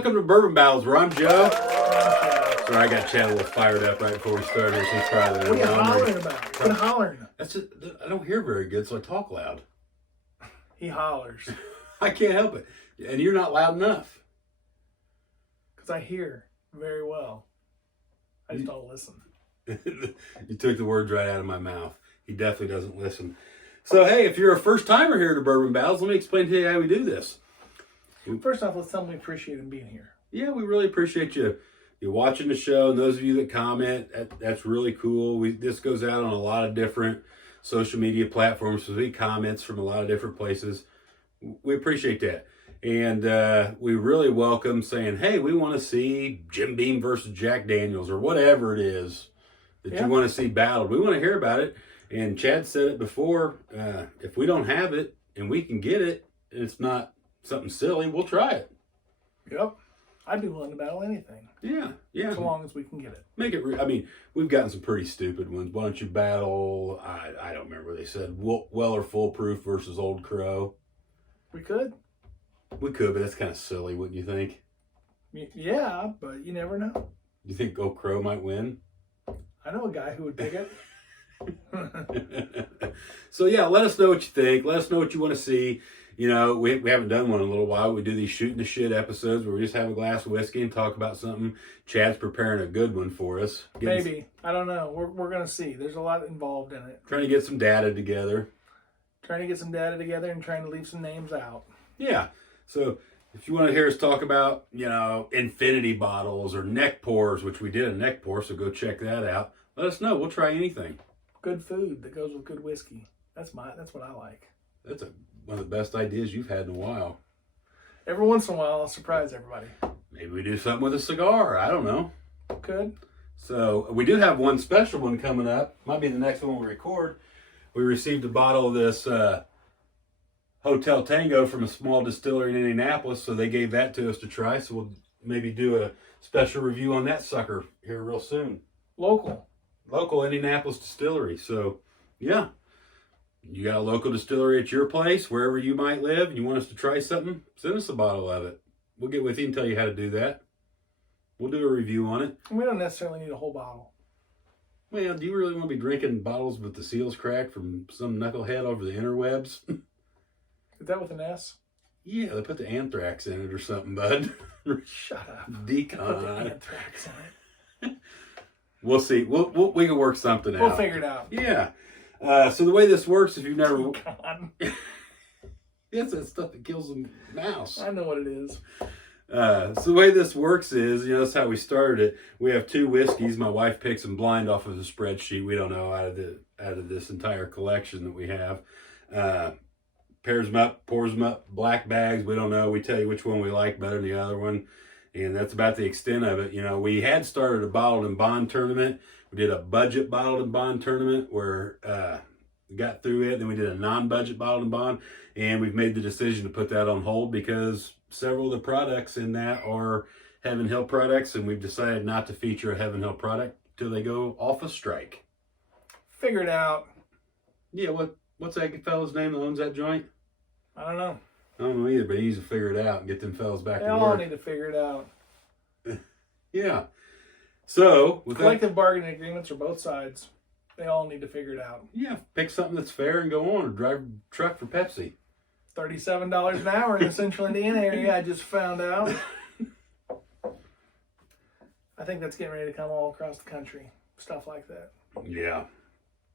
welcome to Bourbon Battles, where I'm Joe. Sorry, I got Chad a little fired up right before we started. He's probably What are you hollering about? Quit hollering. That's just, I don't hear very good, so I talk loud. He hollers. I can't help it. And you're not loud enough. Because I hear very well. I just don't listen. You took the words right out of my mouth. He definitely doesn't listen. So, hey, if you're a first timer here to Bourbon Battles, let me explain to you how we do this. First off, let's tell them we appreciate him being here. Yeah, we really appreciate you watching the show. And those of you that comment, that's really cool. This goes out on a lot of different social media platforms. So we get comments from a lot of different places. We appreciate that. And we really welcome saying, hey, we want to see Jim Beam versus Jack Daniels or whatever it is that you want to see battled. We want to hear about it. And Chad said it before, if we don't have it and we can get it, and it's not something silly, we'll try it. Yep. I'd be willing to battle anything. Yeah. As long as we can get it. Make it, I mean, we've gotten some pretty stupid ones. Why don't you battle, I don't remember what they said, Weller Foolproof versus Old Crow. We could. We could, but that's kind of silly, wouldn't you think? Yeah, but you never know. You think Old Crow might win? I know a guy who would pick it. So yeah, let us know what you think. Let us know what you want to see. You know, we haven't done one in a little while. We do these shooting the shit episodes where we just have a glass of whiskey and talk about something. Chad's preparing a good one for us. Maybe. I don't know. We're going to see. There's a lot involved in it. Trying to get some data together. Trying to get some data together and trying to leave some names out. Yeah. So if you want to hear us talk about, infinity bottles or neck pours, which we did a neck pour, so go check that out. Let us know. We'll try anything. Good food that goes with good whiskey. That's what I like. That's one of the best ideas you've had in a while. Every once in a while, I'll surprise everybody. Maybe we do something with a cigar. I don't know. Could. So we do have one special one coming up. Might be the next one we record. We received a bottle of this Hotel Tango from a small distillery in Indianapolis, so they gave that to us to try. So we'll maybe do a special review on that sucker here real soon. Local Indianapolis distillery. So, yeah. You got a local distillery at your place, wherever you might live, and you want us to try something, send us a bottle of it. We'll get with you and tell you how to do that. We'll do a review on it. We don't necessarily need a whole bottle. Well, do you really want to be drinking bottles with the seals cracked from some knucklehead over the interwebs? Is that with an S? Yeah, they put the anthrax in it or something, bud. Shut up. Decon. Put the anthrax in it. We'll see. We can work something out. We'll figure it out. Yeah. So the way this works, if you've never... Decon. It's that stuff that kills a mouse. I know what it is. So the way this works is, that's how we started it. We have 2 whiskeys. My wife picks them blind off of a spreadsheet. We don't know out of this entire collection that we have. Pairs them up, pours them up, black bags. We don't know. We tell you which one we like better than the other one. And that's about the extent of it. We had started a bottled and bond tournament. We did a budget bottled and bond tournament where we got through it. Then we did a non-budget bottled and bond. And we've made the decision to put that on hold because several of the products in that are Heaven Hill products. And we've decided not to feature a Heaven Hill product till they go off a strike. Figure it out. Yeah, what's that fellow's name that owns that joint? I don't know. I don't know either, but he needs to figure it out and get them fellas back They to all work. need to figure it out. Yeah. So, collective bargaining agreements are both sides. They all need to figure it out. Yeah, pick something that's fair and go on, or drive a truck for Pepsi. $37 an hour in the central Indiana area, I just found out. I think that's getting ready to come all across the country. Stuff like that. Yeah.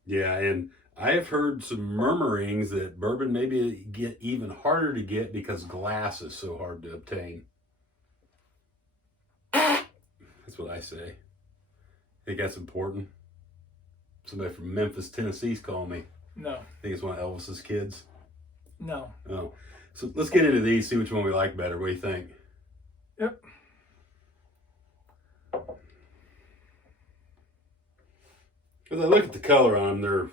Yeah, and I have heard some murmurings that bourbon maybe get even harder to get because glass is so hard to obtain. That's what I say. Think that's important? Somebody from Memphis, Tennessee's calling me. No. I think it's one of Elvis's kids. No. Oh. So let's get into these, see which one we like better. What do you think? Yep. As I look at the color on them, they're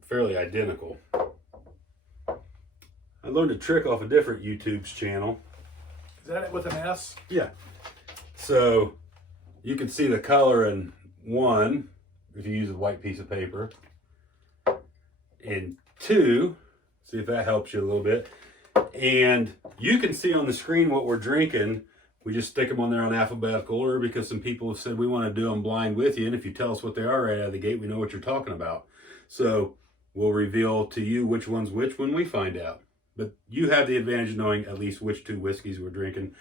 fairly identical. I learned a trick off a different YouTube's channel. Is that it with an S? Yeah. So you can see the color in one if you use a white piece of paper. And 2, see if that helps you a little bit. And you can see on the screen what we're drinking. We just stick them on there on alphabetical order because some people have said we want to do them blind with you. And if you tell us what they are right out of the gate, we know what you're talking about. So we'll reveal to you which one's which when we find out. But you have the advantage of knowing at least which two whiskeys we're drinking.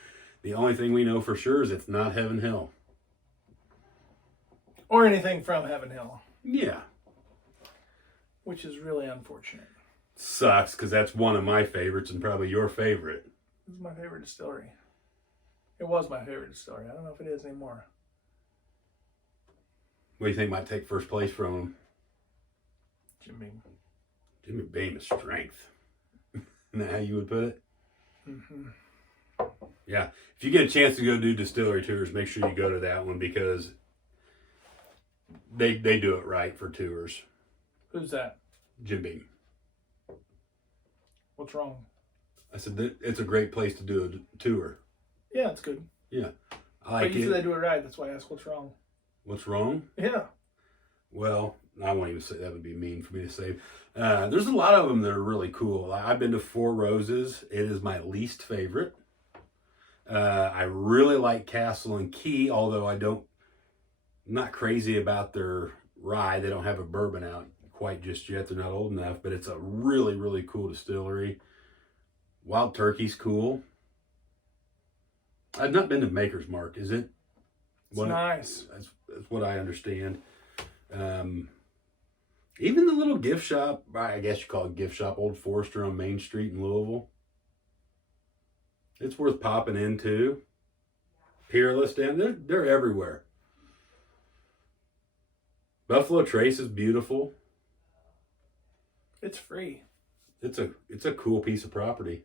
The only thing we know for sure is it's not Heaven Hill. Or anything from Heaven Hill. Yeah. Which is really unfortunate. Sucks because that's one of my favorites and probably your favorite. This is my favorite distillery. It was my favorite distillery. I don't know if it is anymore. What do you think might take first place from him? Jim Beam. Jimmy Beam is strength. Isn't that how you would put it? Mm-hmm. Yeah. If you get a chance to go do distillery tours, make sure you go to that one because they do it right for tours. Who's that? Jim Beam. What's wrong? I said that it's a great place to do a tour. Yeah, it's good. Yeah. I But like you it. said they do it right. That's why I asked what's wrong. What's wrong? Yeah. Well, I won't even say that would be mean for me to say. There's a lot of them that are really cool. I've been to Four Roses. It is my least favorite. I really like Castle and Key, although I'm not crazy about their rye. They don't have a bourbon out quite just yet. They're not old enough, but it's a really, really cool distillery. Wild Turkey's cool. I've not been to Maker's Mark. Is it? It's nice. That's what I understand. Even the little gift shop, I guess you call it gift shop, Old Forester on Main Street in Louisville. It's worth popping into. Peerless, Dan, they're everywhere. Buffalo Trace is beautiful. It's free. It's a cool piece of property.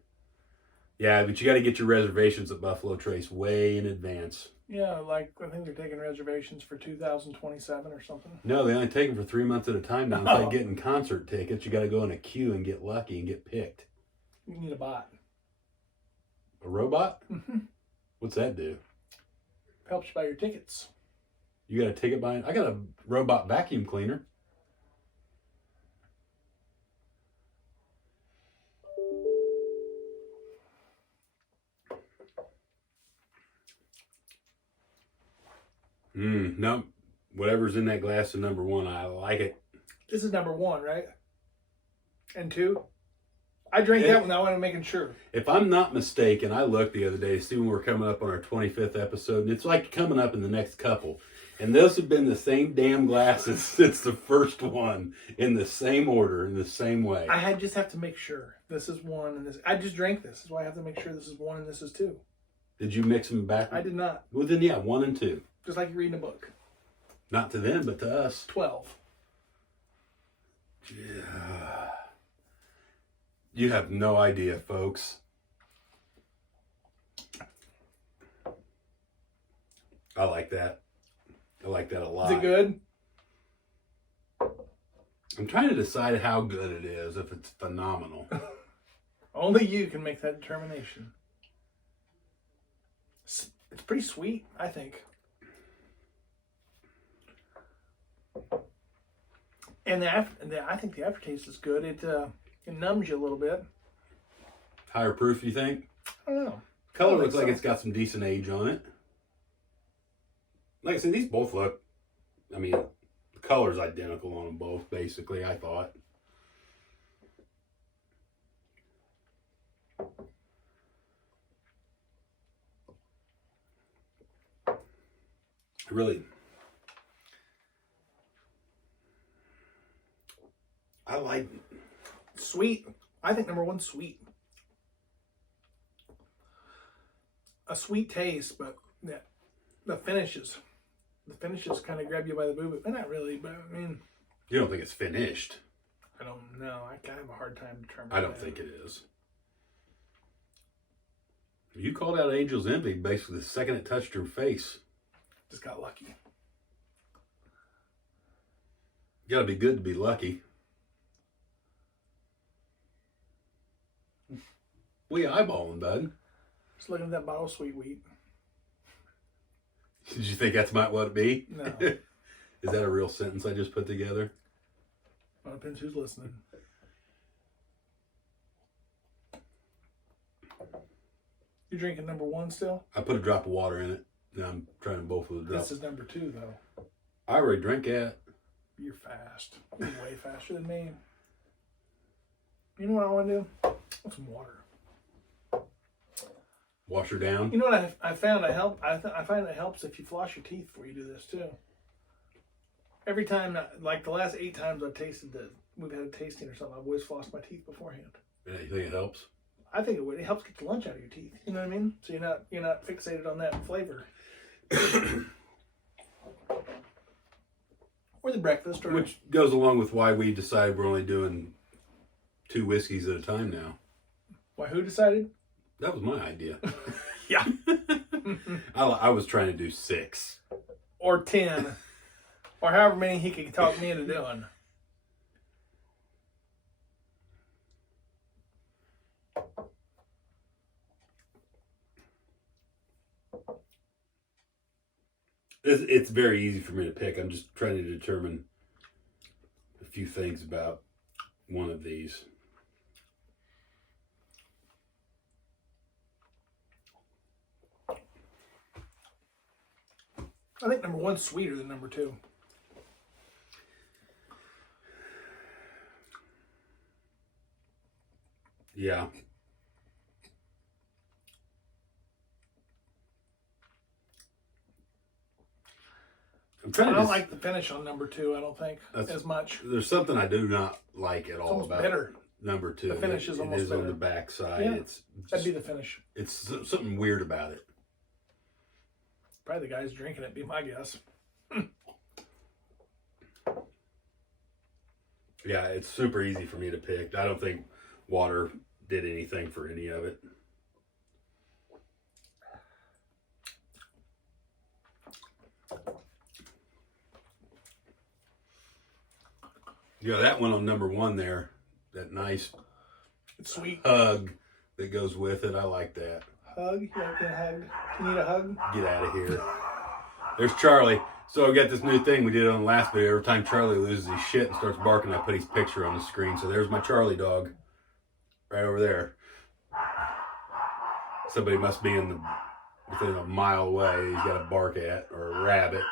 Yeah, but you got to get your reservations at Buffalo Trace way in advance. Yeah, like I think they're taking reservations for 2027 or something. No, they only take them for 3 months at a time now. It's like getting concert tickets. You got to go in a queue and get lucky and get picked. You need a bot. A robot? Mm-hmm. What's that do? Helps you buy your tickets. You got a ticket buying? I got a robot vacuum cleaner. No. Whatever's in that glass is number one. I like it. This is number one, right? And two? I drank that one. Now I'm making sure. If I'm not mistaken, I looked the other day to see when we're coming up on our 25th episode, and it's like coming up in the next couple. And those have been the same damn glasses since the first one, in the same order, in the same way. Just have to make sure. This is one and this. I just drank this. That's why I have to make sure this is one and this is two. Did you mix them back? I did not. Well, then, yeah, 1 and 2. Just like you're reading a book. Not to them, but to us. 12. Yeah. You have no idea, folks. I like that. I like that a lot. Is it good? I'm trying to decide how good it is, if it's phenomenal. Only you can make that determination. It's pretty sweet, I think. And I think the aftertaste is good. It numbs you a little bit. Higher proof, you think? I don't know. Color looks like it's got some decent age on it. Like I said, these both look, I mean, the color's identical on them both, basically, I thought. Really, I like Sweet. I think number one's sweet. A sweet taste, but yeah, the finishes kind of grab you by the boob. But not really, but I mean, You don't think it's finished? I don't know. I kind of have a hard time determining. I don't think it is. You called out Angel's Envy basically the second it touched her face. Just got lucky. You gotta be good to be lucky. What are you eyeballing, bud? Just looking at that bottle of sweet wheat. Did you think that's might what it be? No. Is that a real sentence I just put together? Well, depends who's listening. You're drinking number 1 still? I put a drop of water in it. Now I'm trying both with a drop. This is number 2, though. I already drank it. You're fast. You're way faster than me. You know what I want to do? I want some water. Wash her down. You know what I found? I find it helps if you floss your teeth before you do this too. Every time, like the last 8 times I've tasted we've had a tasting or something, I've always flossed my teeth beforehand. Yeah, you think it helps? I think it would. It helps get the lunch out of your teeth. You know what I mean? So you're not fixated on that flavor. Or the breakfast, or Which goes along with why we decided we're only doing 2 whiskeys at a time now. why? Who decided? That was my idea. Yeah. I was trying to do 6. Or 10, or however many he could talk me into doing. It's very easy for me to pick. I'm just trying to determine a few things about one of these. I think number 1's sweeter than number 2. Yeah. I don't like the finish on number 2. I don't think as much. There's something I do not like at all about bitter. number 2. The finish is almost it is on bitter. the back side. Yeah, It's that'd be the finish. it's something weird about it. Probably the guys drinking it, be my guess. Yeah, it's super easy for me to pick. I don't think water did anything for any of it. Yeah, that one on number 1 there, that nice It's sweet. hug that goes with it. I like that. Hug? You like a hug? You need a hug? Get out of here. There's Charlie. So we got this new thing we did on the last video. Every time Charlie loses his shit and starts barking, I put his picture on the screen. So there's my Charlie dog. Right over there. Somebody must be within a mile away. He's got a bark at, or a rabbit.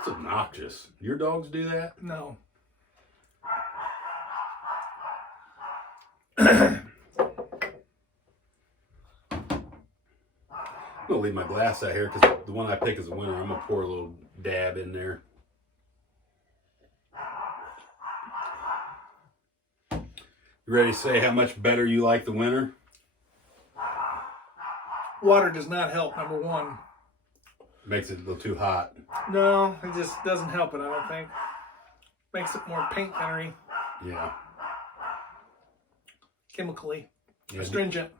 It's obnoxious. Your dogs do that? No. I'm going to leave my glass out here because the one I pick is a winner. I'm going to pour a little dab in there. You ready to say how much better you like the winner? Water does not help, number 1. Makes it a little too hot. No, it just doesn't help it, I don't think. Makes it more paint thinnery, Yeah. chemically, Yeah, astringent.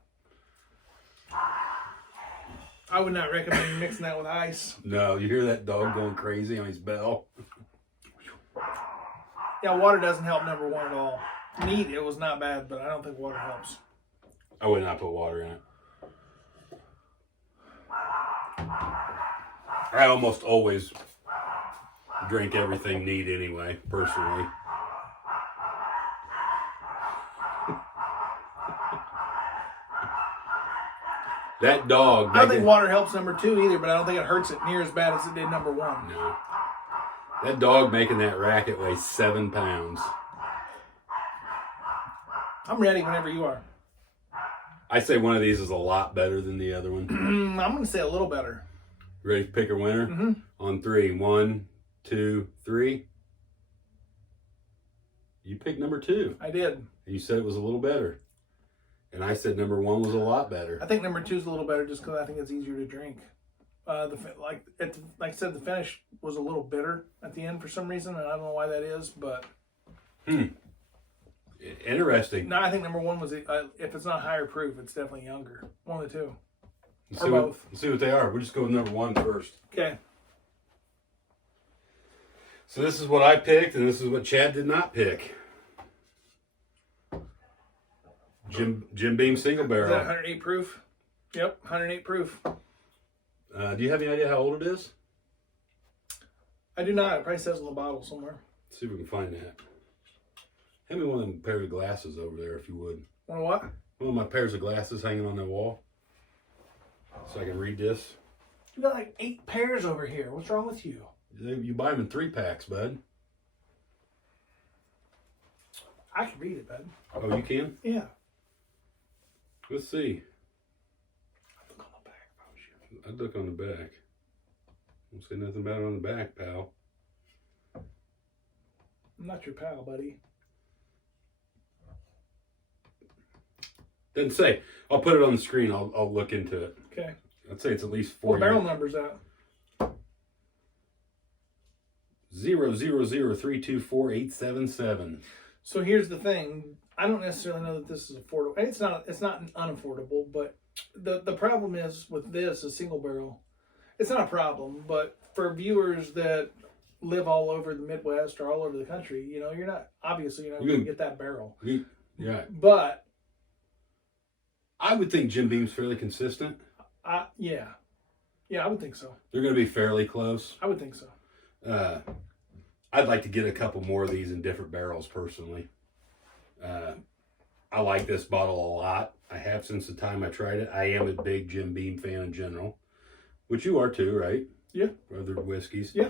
I would not recommend mixing that with ice. No, you hear that dog going crazy on his bell? Yeah, water doesn't help number 1 at all. Neat, it was not bad, but I don't think water helps. I would not put water in it. I almost always drink everything neat anyway, personally. That dog. I don't think water helps number 2 either, but I don't think it hurts it near as bad as it did number 1. No. That dog making that racket weighs 7 pounds. I'm ready whenever you are. I say one of these is a lot better than the other one. I'm going to say a little better. Ready to pick a winner? Mm-hmm. On 3. 1, 2, 3. You picked number 2. I did. And you said it was a little better. And I said number 1 was a lot better. I think number 2 is a little better just because I think it's easier to drink. Like I said, the finish was a little bitter at the end for some reason, and I don't know why that is, but Interesting. no, I think number 1 was if it's not higher proof, it's definitely younger. One of the two, Let's or see both. Let's see what they are. We'll just go with number 1 first. Okay. So this is what I picked, and this is what Chad did not pick. Jim Beam single Is that barrel. 108 proof? Yep, 108 proof. Do you have any idea how old it is? I do not. It probably says on the bottle somewhere. Let's see if we can find that. Hand me one of them pair of glasses over there, if you would. Want what? One of my pairs of glasses hanging on the wall, so I can read this. You got like 8 pairs over here. What's wrong with you? You buy them in 3-packs, bud. I can read it, bud. Oh, you can? Yeah. Let's see. Look on the back if I was you. I'd look on the back. Don't say nothing about it on the back, pal. I'm not your pal, buddy. Doesn't say. I'll put it on the screen. I'll look into it. Okay. I'd say it's at least 4 What barrel years. number's that? 000324877. So here's the thing. I don't necessarily know that this is affordable. It's not unaffordable, but the problem is with this, a single barrel. It's not a problem, but for viewers that live all over the Midwest or all over the country, you're not going to get that barrel. Yeah. But I would think Jim Beam's fairly consistent. yeah, I would think so. They're going to be fairly close. I would think so. I'd like to get a couple more of these in different barrels personally. I like this bottle a lot. I have since the time I tried it. I am a big Jim Beam fan in general, which you are too, right? Yeah. Other whiskeys. Yeah.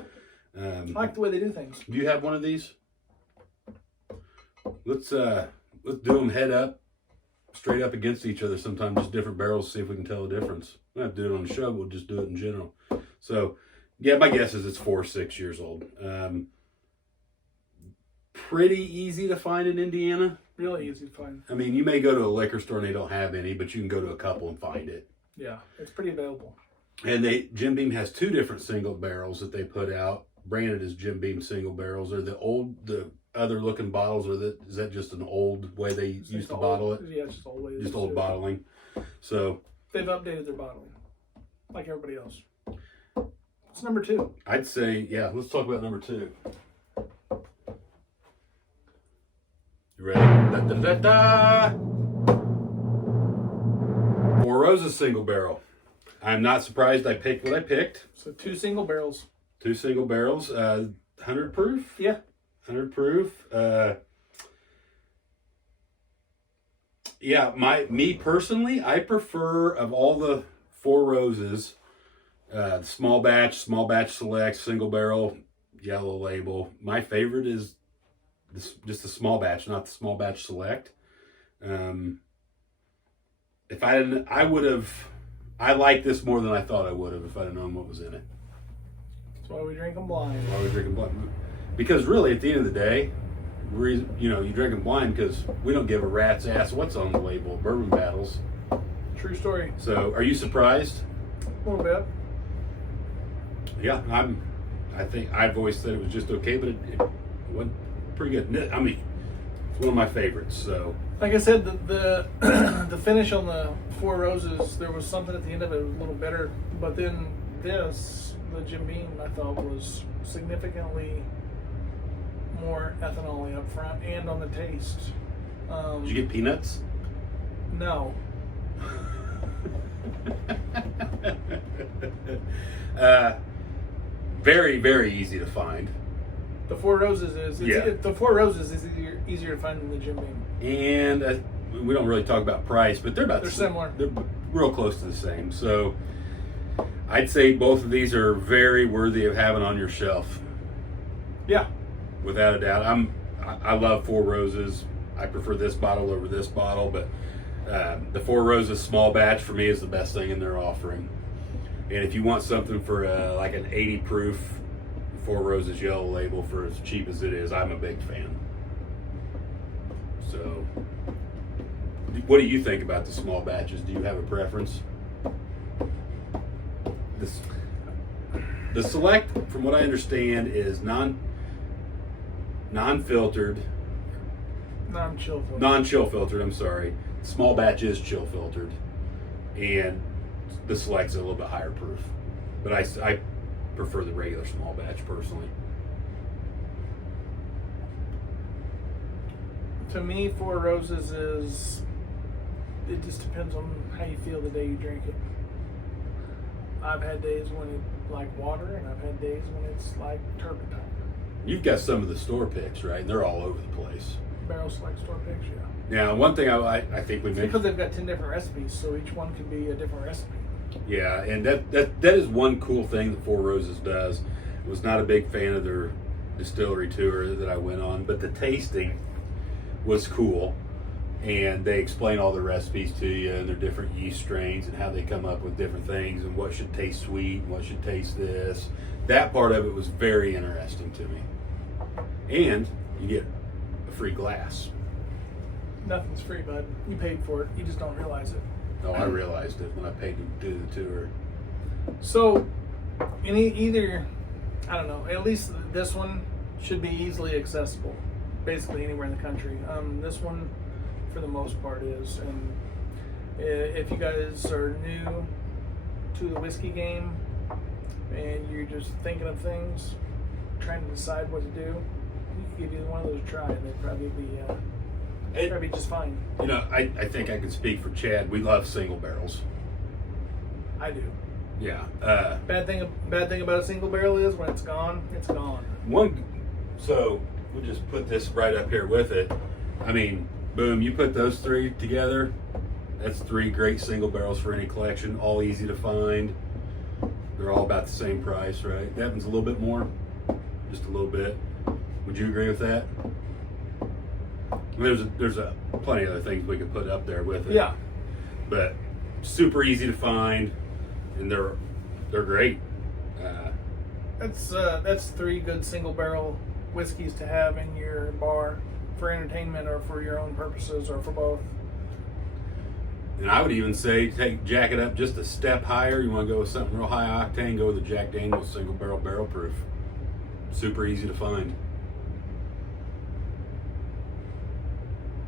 I like the way they do things. Do you have one of these? Let's do them head up, straight up against each other sometime, just different barrels, see if we can tell the difference. We don't have to do it on the show, we'll just do it in general. So, yeah, my guess is it's 4 or 6 years old. Pretty easy to find in Indiana. Really easy to find. I mean, you may go to a liquor store and they don't have any, but you can go to a couple and find it. Yeah, it's pretty available. And Jim Beam has 2 different single barrels that they put out, branded as Jim Beam single barrels. Are the other looking bottles, is that just an old way they used to bottle it? Yeah, it's just old way. Just old bottling. So they've updated their bottling, like everybody else. What's number 2? I'd say, yeah, let's talk about number 2. You ready? Da, da, da, da. Four Roses single barrel. I'm not surprised I picked what I picked. So 2 single barrels. 2 single barrels. 100 proof? Yeah. 100 proof. Yeah, me personally, I prefer of all the Four Roses, small batch select, single barrel, yellow label. My favorite is just the small batch, not the small batch select. If I didn't, I like this more than I thought I would have if I'd have known what was in it. That's why we drink them blind. Why are we drinking blind? Because really, at the end of the day, you drink them blind because we don't give a rat's ass what's on the label of bourbon battles. True story. So, are you surprised? A little bit. Yeah, I think I've always said it was just okay, but it went pretty good. I mean, it's one of my favorites. So, like I said, the the finish on the Four Roses, there was something at the end of it that was a little better. But then the Jim Beam, I thought was significantly more ethanol up front and on the taste. Did you get peanuts? No. Very, very easy to find. The Four Roses is the Four Roses is easier to find than the Jim Beam. And we don't really talk about price, but they're similar. They're real close to the same. So I'd say both of these are very worthy of having on your shelf. Yeah, without a doubt. I love Four Roses. I prefer this bottle over this bottle, but the Four Roses small batch for me is the best thing in their offering. And if you want something for like an 80 proof Four Roses yellow label for as cheap as it is, I'm a big fan. So, what do you think about the small batches? Do you have a preference? The Select, from what I understand, is non-filtered. non-chill filter. Non-chill filtered, I'm sorry. Small batch is chill filtered. And the Select's a little bit higher proof. But I prefer the regular small batch personally. To me, Four Roses it just depends on how you feel the day you drink it. I've had days when it's like water, and I've had days when it's like turpentine. You've got some of the store picks, right? And they're all over the place. Barrel Select Store picks, yeah. Yeah, one thing I think we It's mentioned. because they've got 10 different recipes, so each one can be a different recipe. Yeah, and that is one cool thing that Four Roses does. I was not a big fan of their distillery tour that I went on, but the tasting was cool. And they explain all the recipes to you and their different yeast strains and how they come up with different things and what should taste sweet and what should taste this. That part of it was very interesting to me. And you get a free glass. Nothing's free, bud. You paid for it. You just don't realize it. Oh, I realized it when I paid to do the tour. So, either, I don't know, at least this one should be easily accessible, basically anywhere in the country. This one, for the most part, is. And if you guys are new to the whiskey game and you're just thinking of things, trying to decide what to do, you can give either one of those a try, and they'd probably be just fine. You know, I think I can speak for Chad. We love single barrels. I do. Yeah. Bad thing about a single barrel is when it's gone, it's gone. So we'll just put this right up here with it. I mean, boom, you put those three together, that's 3 great single barrels for any collection, all easy to find. They're all about the same price, right? Devin's a little bit more, just a little bit. Would you agree with that? There's plenty of other things we could put up there with it. Yeah. But super easy to find, and they're great. That's 3 good single barrel whiskeys to have in your bar for entertainment or for your own purposes or for both. And I would even say jack it up just a step higher. You want to go with something real high octane, go with the Jack Daniel's single barrel proof. Super easy to find.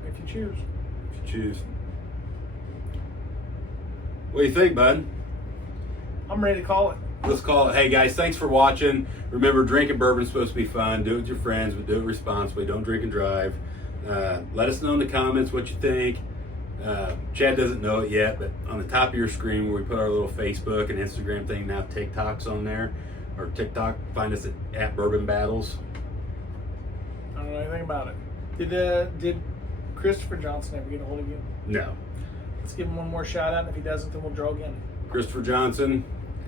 If you choose. If you choose. What do you think, bud? I'm ready to call it. Let's call it. Hey guys, thanks for watching. Remember, drinking bourbon is supposed to be fun. Do it with your friends, but do it responsibly. Don't drink and drive. Let us know in the comments what you think. Chad doesn't know it yet, but on the top of your screen where we put our little Facebook and Instagram thing, now TikTok's on there. Or TikTok, find us at Bourbon Battles. I don't know anything about it. Did Christopher Johnson ever get a hold of you? No. Let's give him one more shout out, and if he doesn't, then we'll draw again. Christopher Johnson,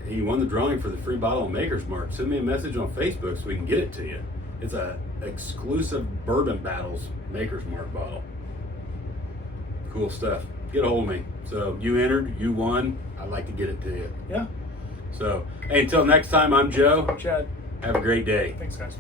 he won the drawing for the free bottle of Maker's Mark. Send me a message on Facebook so we can get it to you. It's a exclusive Bourbon Battles Maker's Mark bottle. Cool stuff. Get a hold of me. So you entered, you won. I'd like to get it to you. Yeah. So, hey, until next time, I'm Joe. Chad. Have a great day. Thanks, guys.